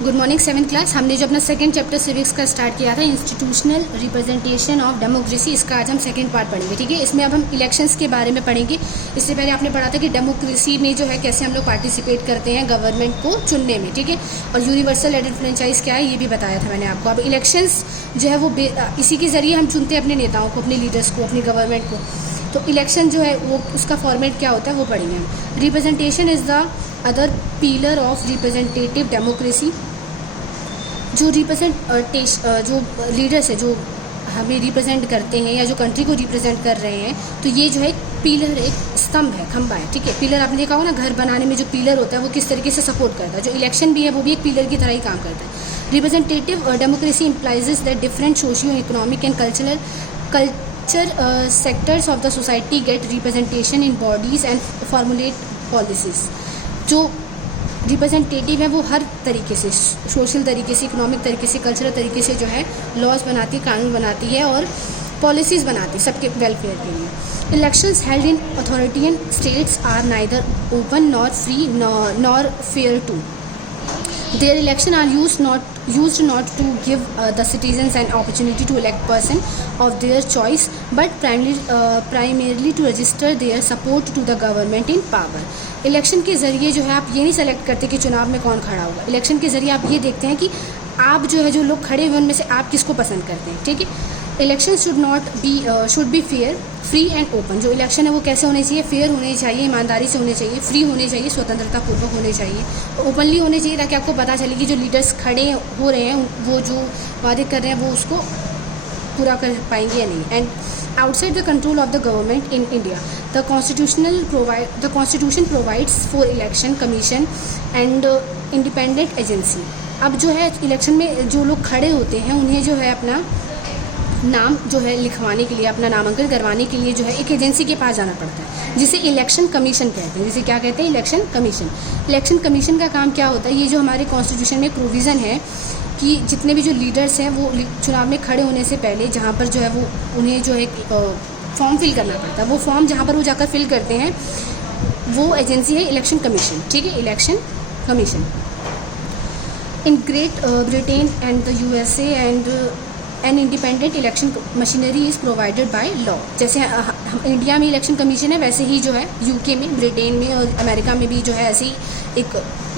Good morning 7th class. हमने जो अपना सेकंड चैप्टर सिविक्स का स्टार्ट किया था, इंस्टीट्यूशनल रिप्रेजेंटेशन ऑफ डेमोक्रेसी, इसका आज हम सेकंड पार्ट पढ़ेंगे। ठीक है, इसमें अब हम इलेक्शंस के बारे में पढ़ेंगे। इससे पहले आपने पढ़ा था कि डेमोक्रेसी में जो है कैसे हम लोग पार्टिसिपेट करते हैं गवर्नमेंट को चुनने में। ठीक है, और यूनिवर्सल एडेड फ्रेंचाइज क्या है ये भी बताया था मैंने आपको। अब इलेक्शंस जो है वो इसी के जरिए हम चुनते हैं अपने नेताओं को, अपने लीडर्स को, अपनी गवर्नमेंट को। तो इलेक्शन जो है वो उसका फॉर्मेट क्या होता है वो पढ़ेंगे हम। Representation is the other pillar of representative democracy. जो जो लीडर्स है जो हमें रिप्रेजेंट करते हैं या जो कंट्री को रिप्रेजेंट कर रहे हैं, तो ये जो है एक पिलर है, एक स्तंभ है, खंबा है। ठीक है, पिलर आपने देखा होगा ना, घर बनाने में जो पिलर होता है वो किस तरीके से सपोर्ट करता है। जो इलेक्शन भी है वो भी एक पिलर की तरह ही काम करता है। Representative democracy implies that different socio economic and culture sectors of the society get representation in bodies and formulate policies. जो रिप्रेजेंटेटिव है वो हर तरीके से, सोशल तरीके से, इकोनॉमिक तरीके से, कल्चरल तरीके से जो है लॉज बनाती है, कानून बनाती है और पॉलिसीज़ बनाती है सबके वेलफेयर के लिए। Elections held in authoritarian states are neither open nor free nor fair too. Their election are used not to give the citizens an opportunity to elect person of their choice, but primarily to register their support to the government in power. Election के ज़रिए जो है आप ये नहीं select करते कि चुनाव में कौन खड़ा होगा। इलेक्शन के ज़रिए आप ये देखते हैं कि आप जो है, जो लोग खड़े हुए उनमें से आप किसको पसंद करते हैं। ठीक है, election should be fair, free and open. जो इलेक्शन है वो कैसे होने चाहिए? फेयर होने चाहिए, ईमानदारी से होने चाहिए, फ्री होने चाहिए, स्वतंत्रता पूर्वक होने चाहिए, ओपनली होने चाहिए, ताकि आपको पता चले कि जो लीडर्स खड़े हो रहे हैं वो जो वादे कर रहे हैं वो उसको पूरा कर पाएंगे या नहीं। And outside the control of the government in India, the constitution provides for election commission and independent agency. अब जो है इलेक्शन में जो लोग खड़े होते हैं उन्हें जो है अपना नाम जो है लिखवाने के लिए, अपना नामांकन करवाने के लिए जो है एक एजेंसी के पास जाना पड़ता है, जिसे इलेक्शन कमीशन कहते हैं। जिसे क्या कहते हैं? Election commission. इलेक्शन कमीशन का काम क्या होता है? ये जो हमारे कॉन्स्टिट्यूशन में प्रोविज़न है कि जितने भी जो लीडर्स हैं वो चुनाव में खड़े होने से पहले जहाँ पर जो है वो उन्हें जो है फॉर्म फिल करना पड़ता है, वो फॉर्म जहाँ पर वो जाकर फिल करते हैं वो एजेंसी है इलेक्शन कमीशन। ठीक है, election commission. In great Britain and the USA an independent election machinery is provided by law. जैसे इंडिया में इलेक्शन कमीशन है, वैसे ही जो है UK में, ब्रिटेन में और अमेरिका में भी जो है ऐसे ही एक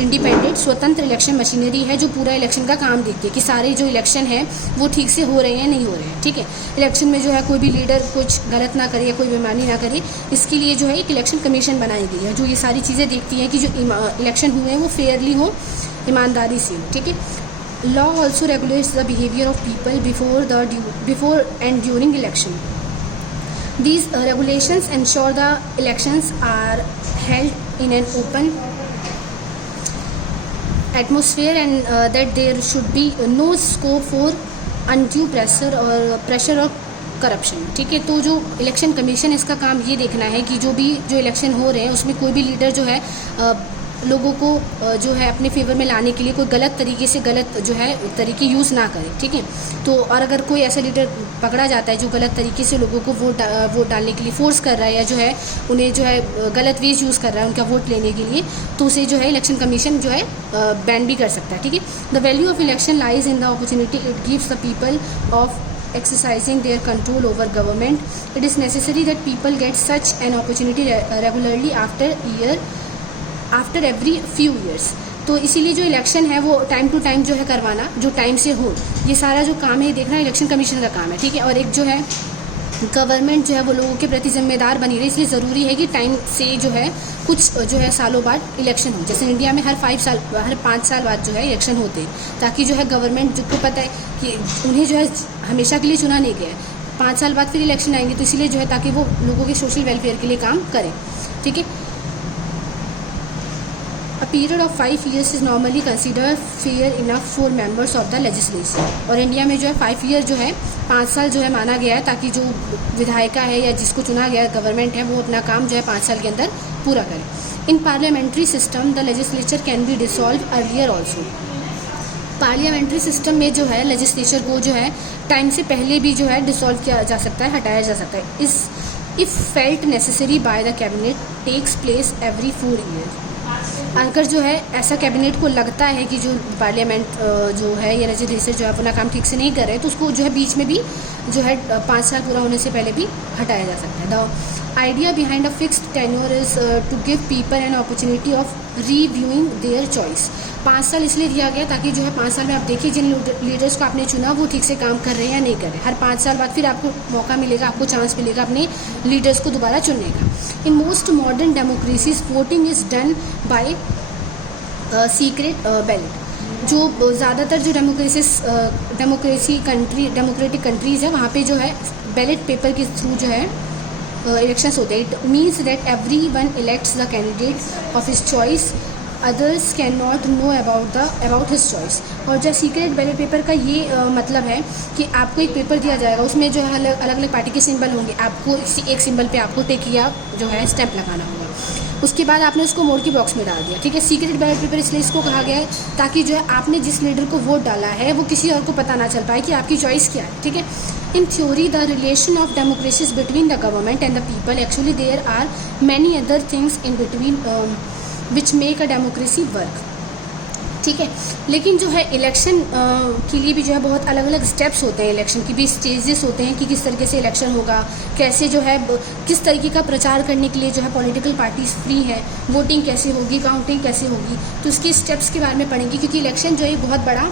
इंडिपेंडेंट स्वतंत्र इलेक्शन मशीनरी है जो पूरा इलेक्शन का काम देखती है कि सारे जो इलेक्शन है वो ठीक से हो रहे हैं नहीं हो रहे हैं। ठीक है, इलेक्शन में जो है कोई भी लीडर कुछ गलत ना करे या कोई बेईमानी ना करे, इसके लिए जो है एक इलेक्शन कमीशन बनाई गई है जो ये सारी चीज़ें देखती है कि जो इलेक्शन हुए हैं वो फेयरली हो, ईमानदारी से हो। ठीक है, law also regulates the behavior of people before and during election. These regulations ensure the elections are held in an open atmosphere and that there should be no scope for undue pressure or corruption. ठीक है, तो जो election commission इसका काम ये देखना है कि जो इलेक्शन हो रहे हैं उसमें कोई भी लीडर जो है लोगों को जो है अपने फेवर में लाने के लिए कोई गलत तरीके से गलत जो है तरीके यूज़ ना करे। ठीक है, तो और अगर कोई ऐसा लीडर पकड़ा जाता है जो गलत तरीके से लोगों को वोट डालने के लिए फोर्स कर रहा है या जो है उन्हें जो है गलत वेज यूज़ कर रहा है उनका वोट लेने के लिए, तो उसे जो है इलेक्शन कमीशन जो है बैन भी कर सकता है। ठीक है, the value of election lies in the opportunity it gives the people of exercising their control over government. It is necessary that people get such an opportunity regularly after every few years. तो इसीलिए जो election है वो time to time जो है करवाना, जो time से हो, ये सारा जो काम है देखना इलेक्शन कमीशन का काम है। ठीक है, और एक जो है गवर्नमेंट जो है वो लोगों के प्रति जिम्मेदार बनी रही, इसलिए ज़रूरी है कि टाइम से जो है कुछ जो है सालों बाद इलेक्शन हो। जैसे इंडिया में हर 5 साल बाद जो है इलेक्शन होते हैं, ताकि जो है गवर्नमेंट को पता है कि उन्हें जो है हमेशा के लिए चुना नहीं गया है, 5 साल बाद फिर इलेक्शन आएंगे, तो इसीलिए जो है ताकि वो लोगों के सोशल वेलफेयर के लिए काम करें। ठीक है, A period of 5 years is normally considered fair enough for members of the legislature. और इंडिया में जो है 5 ईयर जो है 5 साल जो है माना गया है, ताकि जो विधायिका है या जिसको चुना गया गवर्नमेंट है वो अपना काम जो है 5 साल के अंदर पूरा करे। इन parliamentary system the legislature can be dissolve earlier also. Parliamentary system में जो है लेजिस्लेचर को जो है टाइम से पहले भी जो है डिसॉल्व किया जा सकता है, हटाया जा सकता है। If felt necessary by the cabinet takes place every 4 years. अगर जो है ऐसा कैबिनेट को लगता है कि जो पार्लियामेंट जो है या लेजिस्लेचर जो है अपना काम ठीक से नहीं कर रहे, तो उसको जो है बीच में भी जो है 5 साल पूरा होने से पहले भी हटाया जा सकता है। The idea behind a fixed tenure is to give people an opportunity of reviewing their choice. 5 साल इसलिए दिया गया ताकि जो है 5 साल में आप देखिए जिन लीडर्स को आपने चुना वो ठीक से काम कर रहे हैं या नहीं कर रहे। हर 5 साल बाद फिर आपको मौका मिलेगा, आपको चांस मिलेगा अपने लीडर्स को दोबारा चुनने का। In most modern democracies voting is done by secret ballot. जो ज़्यादातर जो डेमोक्रेटिक कंट्रीज़ है वहाँ पे जो है बैलेट पेपर के थ्रू जो है इलेक्शंस होते हैं। It means that every one elects the candidate of his choice, others can not know about his choice. और जो सीक्रेट बैलेट पेपर का ये मतलब है कि आपको एक पेपर दिया जाएगा, उसमें जो है अलग अलग पार्टी के सिंबल होंगे, आपको किसी एक सिंबल पे आपको टिक या जो है स्टैंप लगाना होगा। उसके बाद आपने उसको मोड़ के बॉक्स में डाल दिया, ठीक है। सीक्रेट बैलेट पेपर इसलिए इसको कहा गया है ताकि जो है आपने जिस लीडर को वोट डाला है वो किसी और को पता ना चल पाए कि आपकी चॉइस क्या है, ठीक है। In theory the relation of democracy between the government and the people, actually there are many other things in between which make a democracy work, ठीक है। लेकिन जो है इलेक्शन के लिए भी जो है बहुत अलग अलग स्टेप्स होते हैं, इलेक्शन की भी स्टेजेस होते हैं कि किस तरीके से इलेक्शन होगा, कैसे जो है किस तरीके का प्रचार करने के लिए जो है पॉलिटिकल पार्टीज फ्री है, वोटिंग कैसे होगी, काउंटिंग कैसे होगी, तो इसके स्टेप्स के बारे में पढ़ेंगे। क्योंकि इलेक्शन जो है बहुत बड़ा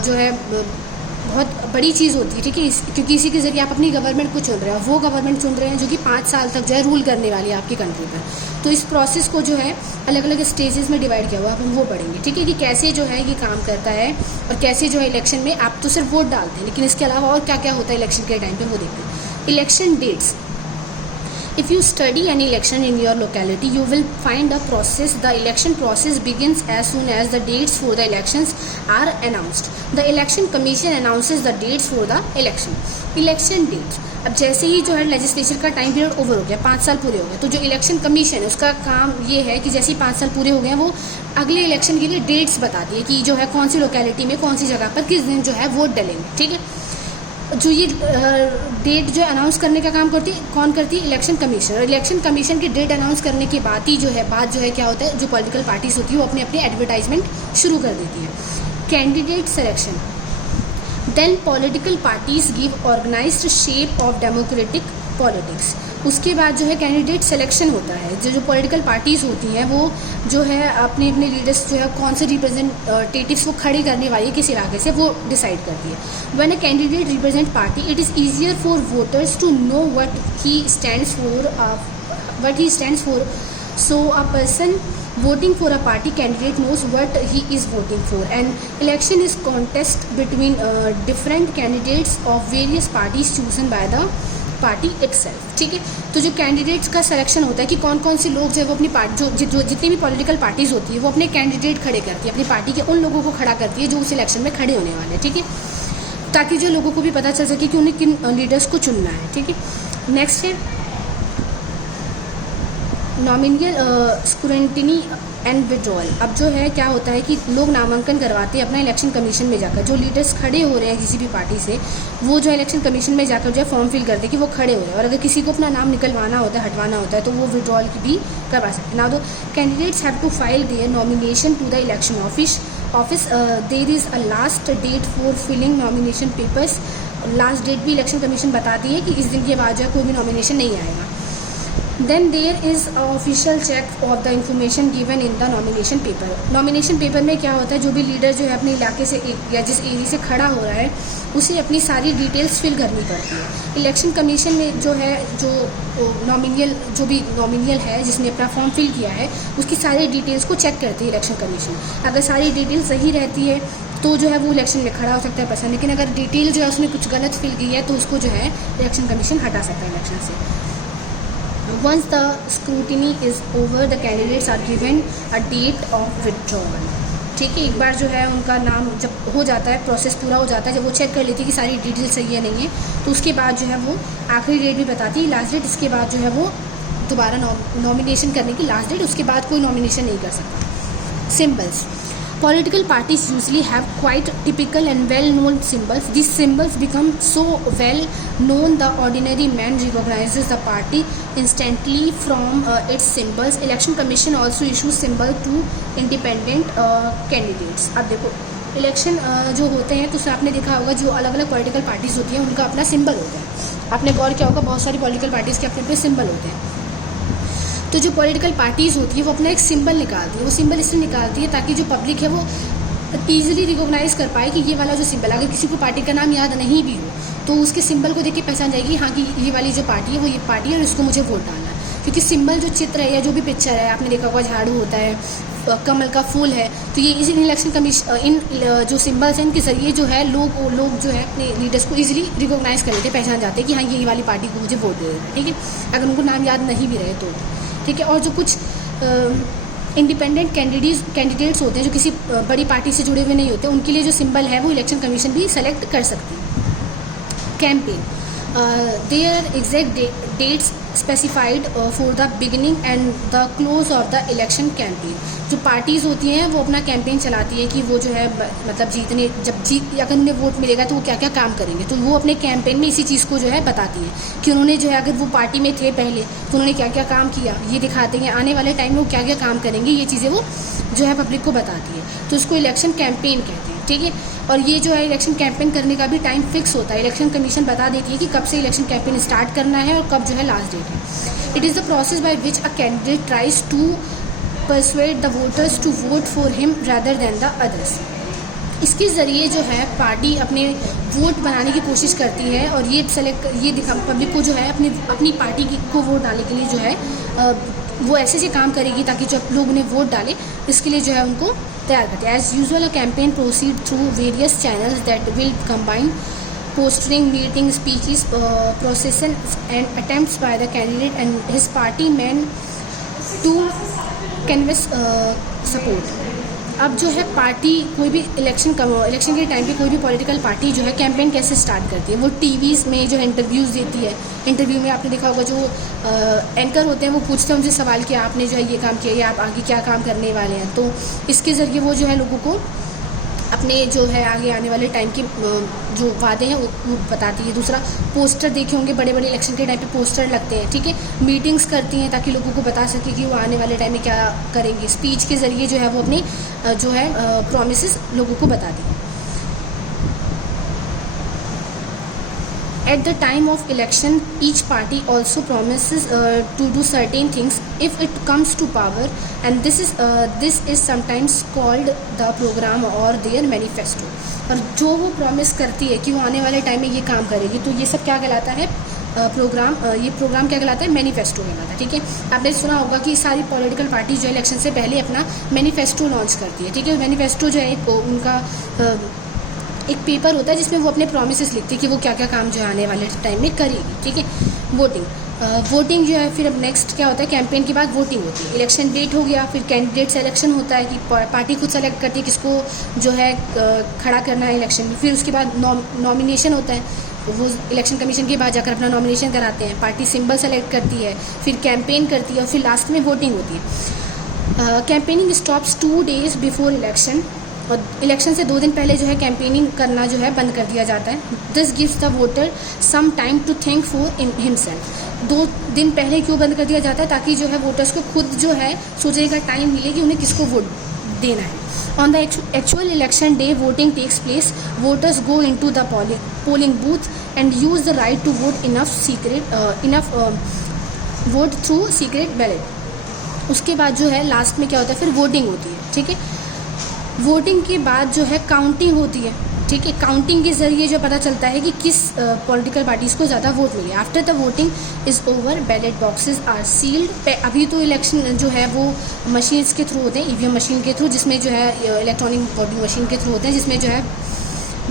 जो है बहुत बड़ी चीज़ होती है, ठीक है। क्योंकि इसी के ज़रिए आप अपनी गवर्नमेंट को चुन रहे हैं, वो गवर्नमेंट चुन रहे हैं जो कि 5 साल तक जो है रूल करने वाली है आपकी कंट्री पर। तो इस प्रोसेस को जो है अलग अलग स्टेजेस में डिवाइड किया हुआ है, हम वो पढ़ेंगे, ठीक है, कि कैसे जो है ये काम करता है और कैसे जो है इलेक्शन में आप तो सिर्फ वोट डालते हैं, लेकिन इसके अलावा और क्या क्या होता है इलेक्शन के टाइम पर वो देखते हैं। Election dates, if you study any election in your locality, you will find a process. The election process begins as soon as the dates for the elections are announced. The election commission announces the dates for the election. Election dates, अब जैसे ही जो है legislature का time period over हो गया, 5 साल पूरे हो गए, तो जो इलेक्शन कमीशन है उसका काम ये है कि जैसे ही 5 साल पूरे हो गए वो अगले इलेक्शन के लिए डेट्स बताती है कि जो है कौन सी लोकेलिटी में कौन सी जगह पर किस दिन जो है वोट डलेंगे, ठीक है। जो ये डेट जो अनाउंस करने का काम कौन करती है? Election commission. और इलेक्शन कमीशन की डेट अनाउंस करने के बाद ही जो है क्या होता है, जो पॉलिटिकल पार्टीज होती है वो अपने अपने एडवर्टाइजमेंट शुरू कर देती है। Candidate selection, then political parties give organised shape of democratic politics. उसके बाद जो है कैंडिडेट सिलेक्शन होता है, जो पॉलिटिकल पार्टीज़ होती हैं वो जो है अपने अपने लीडर्स जो है कौन से रिप्रेजेंटेटिव्स वो खड़े करने वाली है किस इलाके से वो डिसाइड करती है। When a candidate represent party, it is easier for voters to know what he stands for, so a person voting for a party candidate knows what he is voting for. And election is contest between different candidates of various parties chosen by the party itself, ठीक है। तो जो candidates का selection होता है कि कौन कौन से लोग जो है वो अपनी पार्टी जो जितनी भी पॉलिटिकल पार्टीज होती है वो अपने कैंडिडेट खड़े करती है, अपनी पार्टी के उन लोगों को खड़ा करती है जो उस इलेक्शन में खड़े होने वाले हैं, ठीक है, ताकि जो लोगों को भी पता चल सके कि उन्हें किन लीडर्स को चुनना है, ठीक है। नेक्स्ट है नॉमिनल स्क्रूटिनी एंड विड्रॉल। अब जो है क्या होता है कि लोग नामांकन करवाते हैं अपना इलेक्शन कमीशन में जाकर, जो लीडर्स खड़े हो रहे हैं किसी भी पार्टी से वो जो है इलेक्शन कमीशन में जाकर जो है फॉर्म फिल करते हैं कि वो खड़े हो रहे हैं, और अगर किसी को अपना नाम निकलवाना होता है, हटवाना होता है, तो वो विड्रॉल की भी करवा सकते हैं। Now the candidates have to file their nomination to the election office. There is a last date for filling nomination papers. Last date भी इलेक्शन कमीशन बताती है कि इस दिन के बाद जो है कोई भी नॉमिनेशन नहीं आएगा। Then there is a official check of the information given in the nomination paper. Nomination paper में क्या होता है, जो भी लीडर जो है अपने इलाके से या जिस एरिया से खड़ा हो रहा है उसे अपनी सारी डिटेल्स फिल करनी पड़ती है। इलेक्शन कमीशन में जो है जो भी नॉमिनल है जिसने अपना फॉर्म फिल किया है उसकी सारी डिटेल्स को चेक करती है इलेक्शन कमीशन। अगर सारी डिटेल सही रहती है तो जो है वो इलेक्शन में खड़ा हो सकता है पर्सन, लेकिन अगर डिटेल जो है उसने कुछ गलत फिल की है तो उसको जो है इलेक्शन कमीशन हटा सकता है इलेक्शन से। Once the scrutiny is over, the candidates are given a date of withdrawal. ठीक है, एक बार जो है उनका नाम जब हो जाता है, प्रोसेस पूरा हो जाता है, जब वो चेक कर लेती है कि सारी डिटेल सही है नहीं है, तो उसके बाद जो है वो आखिरी डेट भी बताती है, लास्ट डेट। इसके बाद जो है वो दोबारा नॉमिनेशन करने की लास्ट डेट, उसके बाद कोई नॉमिनेशन नहीं कर सकता। Symbols, Political parties usually have quite typical and well-known symbols. These symbols become so well known the ordinary man recognizes the party instantly from its symbols. Election Commission also issues symbol to independent candidates. अब देखो election जो होते हैं तो उसमें आपने देखा होगा जो अलग अलग पॉलिटिकल पार्टीज़ होती हैं उनका अपना सिंबल होता है। आपने गौर किया होगा बहुत सारी पॉलिटिकल पार्टीज़ के अपने अपने सिंबल होते हैं। तो जो पॉलिटिकल पार्टीज़ होती है वो अपना एक सिंबल निकालती है। वो सिंबल इसलिए निकालती है ताकि जो पब्लिक है वो ईजिली रिकॉग्नाइज़ कर पाए कि ये वाला जो सिंबल, अगर किसी को पार्टी का नाम याद नहीं भी हो तो उसके सिंबल को देख के पहचान जाएगी हाँ कि ये वाली जो पार्टी है वो ये पार्टी है और इसको मुझे वोट डालना है। क्योंकि सिंबल जो चित्र है या जो भी पिक्चर है, आपने देखा होगा झाड़ू होता है, कमल का फूल है, तो ये इसी इलेक्शन कमीशन इन जो सिंबल्स हैं इनके ज़रिए जो है लोग जो है अपने लीडर्स को इजीली रिकॉग्नाइज़ कर लेते हैं, पहचान जाते हैं कि हाँ ये वाली पार्टी को मुझे वोट दे देना है। ठीक है, अगर उनको नाम याद नहीं भी रहे तो ठीक है। और जो कुछ इंडिपेंडेंट कैंडिडेट्स होते हैं जो किसी बड़ी पार्टी से जुड़े हुए नहीं होते, उनके लिए जो सिंबल है वो इलेक्शन कमीशन भी सेलेक्ट कर सकती है। Campaign, there exact dates specified for the beginning and the close of the election campaign. जो पार्टीज़ होती हैं वो अपना कैंपेन चलाती है कि वो जो है मतलब अगर उन्हें वोट मिलेगा तो वो क्या क्या काम करेंगे, तो वो अपने कैंपेन में इसी चीज़ को जो है बताती है कि उन्होंने जो है अगर वो पार्टी में थे पहले तो उन्होंने क्या क्या काम किया, ये दिखाते हैं। आने वाले टाइम में वो क्या क्या काम करेंगे, ये चीज़ें वो जो है पब्लिक को बताती है, तो उसको इलेक्शन कैंपेन कहते हैं। ठीक है, और ये जो है इलेक्शन कैंपेन करने का भी टाइम फिक्स होता है। इलेक्शन कमीशन बता देती है कि कब से इलेक्शन कैंपेन स्टार्ट करना है और कब जो है लास्ट डेट है। It is the process by which a candidate tries to persuade the voters to vote for him rather than the others. इसके ज़रिए जो है पार्टी अपने वोट बनाने की कोशिश करती है और ये पब्लिक को जो है अपनी पार्टी को वोट डालने के लिए जो है वो ऐसे काम करेगी ताकि जब लोग उन्हें वोट डालें, इसके लिए जो है उनको तैयार करते हैं। As usual a campaign proceed through various channels that will combine postering, meeting, speeches, procession and attempts by the candidate and his party man to canvass support. अब जो है पार्टी कोई भी इलेक्शन के टाइम पे कोई भी पॉलिटिकल पार्टी जो है कैंपेन कैसे स्टार्ट करती है, वो टीवीज़ में जो है इंटरव्यूज़ देती है। इंटरव्यू में आपने देखा होगा जो एंकर होते हैं वो पूछते हैं उनसे सवाल कि आपने जो है ये काम किया या आप आगे क्या काम करने वाले हैं, तो इसके ज़रिए वो जो है लोगों को अपने जो है आगे आने वाले टाइम के जो वादे हैं वो बताती है। दूसरा, पोस्टर देखे होंगे, बड़े बड़े इलेक्शन के टाइम पे पोस्टर लगते हैं। ठीक है, मीटिंग्स करती हैं ताकि लोगों को बता सके कि वो आने वाले टाइम में क्या करेंगे। स्पीच के ज़रिए जो है वो अपनी जो है प्रॉमिसेस लोगों को बताती है। At the time of election, each party also promises to do certain things if it comes to power, and this is sometimes called the program or their manifesto. और जो वो प्रॉमिस करती है कि वो आने वाले टाइम में ये काम करेगी, तो ये सब क्या कहलाता है प्रोग्राम। ये प्रोग्राम क्या कहलाता है, मैनिफेस्टो कहलाता है। ठीक है, आपने सुना होगा कि सारी पॉलिटिकल पार्टी जो इलेक्शन से पहले अपना मैनिफेस्टो लॉन्च करती है। ठीक है, मैनिफेस्टो जो है उनका एक पेपर होता है जिसमें वो अपने प्रॉमिसेस लिखती है कि वो क्या क्या काम जो है आने वाले टाइम में करेगी। ठीक है, वोटिंग जो है फिर अब नेक्स्ट क्या होता है, कैंपेन के बाद वोटिंग होती है। इलेक्शन डेट हो गया, फिर कैंडिडेट सिलेक्शन होता है कि पार्टी खुद सेलेक्ट करती है किसको जो है खड़ा करना है इलेक्शन में। फिर उसके बाद नॉमिनेशन होता है, वो इलेक्शन कमीशन के बाद जाकर अपना नॉमिनेशन कराते हैं। पार्टी सिंबल सेलेक्ट करती है, फिर कैंपेन करती है और फिर लास्ट में वोटिंग होती है। Campaigning stops 2 days before election, और इलेक्शन से 2 दिन पहले जो है कैंपेनिंग करना जो है बंद कर दिया जाता है। This gives the voter some time to think for himself. 2 दिन पहले क्यों बंद कर दिया जाता है, ताकि जो है वोटर्स को खुद जो है सोचने का टाइम मिले कि उन्हें किसको वोट देना है। On the actual election day voting takes place, voters go into the polling booth and use the right to vote enough vote through secret ballot. उसके बाद जो है लास्ट में क्या होता है, फिर वोटिंग होती है। ठीक है, वोटिंग के बाद जो है काउंटिंग होती है। ठीक है, काउंटिंग के ज़रिए जो पता चलता है कि किस पॉलिटिकल पार्टीज़ को ज़्यादा वोट मिले। After the voting is over, ballot boxes are sealed. अभी तो इलेक्शन जो है वो मशीन्स के थ्रू होते हैं, ईवीएम मशीन के थ्रू, जिसमें जो है इलेक्ट्रॉनिक वोटिंग मशीन के थ्रू होते हैं, जिसमें जो है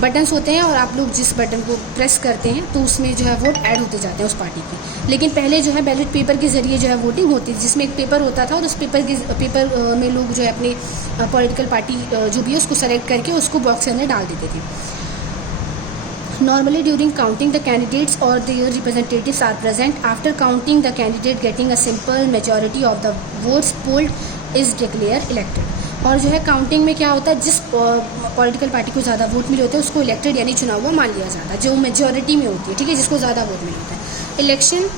बटन्स होते हैं और आप लोग जिस बटन को प्रेस करते हैं तो उसमें जो है वोट ऐड होते जाते हैं उस पार्टी के। लेकिन पहले जो है बैलेट पेपर के ज़रिए जो है वोटिंग होती थी, जिसमें एक पेपर होता था और उस पेपर में लोग जो है अपने पॉलिटिकल पार्टी जो भी है उसको सेलेक्ट करके उसको बॉक्स के अंदर डाल देते थे। Normally during counting the candidates or their representatives are present. After counting, the candidate getting a simple majority of the votes polled is declared elected. और जो है काउंटिंग में क्या होता है, जिस पॉलिटिकल पार्टी को ज़्यादा वोट मिले होते हैं उसको इलेक्टेड यानी चुना हुआ मान लिया जाता है, जो मेजॉरिटी में होती है, ठीक है, जिसको ज़्यादा वोट मिले होते हैं। Election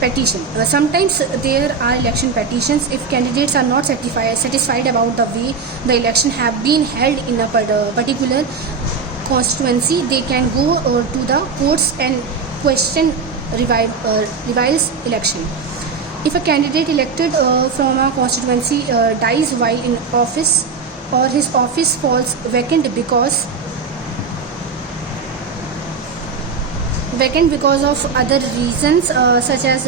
petition. Sometimes there are election petitions if candidates are not satisfied about the way the election have been held in a particular constituency. They can go to the courts and question reviles election. If a candidate elected from a constituency dies while in office or his office falls vacant because of other reasons such as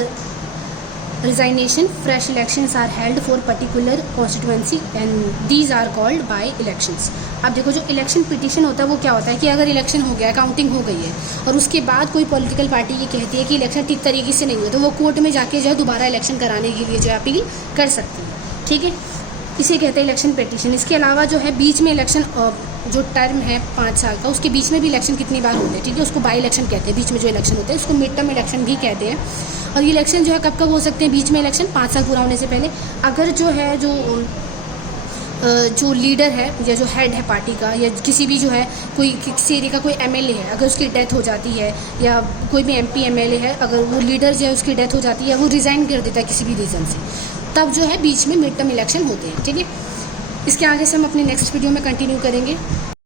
resignation, fresh elections are held for particular constituency and these are called by elections. अब देखो जो election petition होता है वो क्या होता है कि अगर इलेक्शन हो गया, काउंटिंग हो गई है और उसके बाद कोई पॉलिटिकल पार्टी ये कहती है कि इलेक्शन ठीक तरीके से नहीं हुआ, तो वो कोर्ट में जाके जो है दोबारा इलेक्शन कराने के लिए जो है अपील कर सकती है, ठीक है, इसे कहते हैं इलेक्शन पिटीशन। इसके अलावा जो है बीच में इलेक्शन जो टर्म है 5 साल का, उसके बीच में भी इलेक्शन कितनी बार होते हैं, ठीक है, उसको बाई इलेक्शन कहते हैं। बीच में जो इलेक्शन होते हैं उसको मिड टर्म इलेक्शन भी कहते हैं। और ये इलेक्शन जो है कब कब हो सकते हैं, बीच में इलेक्शन 5 साल पूरा होने से पहले, अगर जो है जो लीडर है या जो हेड है पार्टी का या किसी भी जो है कोई किसी एरिया का कोई एमएलए है, अगर उसकी डेथ हो जाती है या कोई भी एमपी एमएलए है, अगर वो लीडर जो है उसकी डेथ हो जाती है या वो रिज़ाइन कर देता है किसी भी रीज़न से, तब जो है बीच में मिड टर्म इलेक्शन होते हैं, ठीक है। इसके आगे से हम अपने नेक्स्ट वीडियो में कंटिन्यू करेंगे।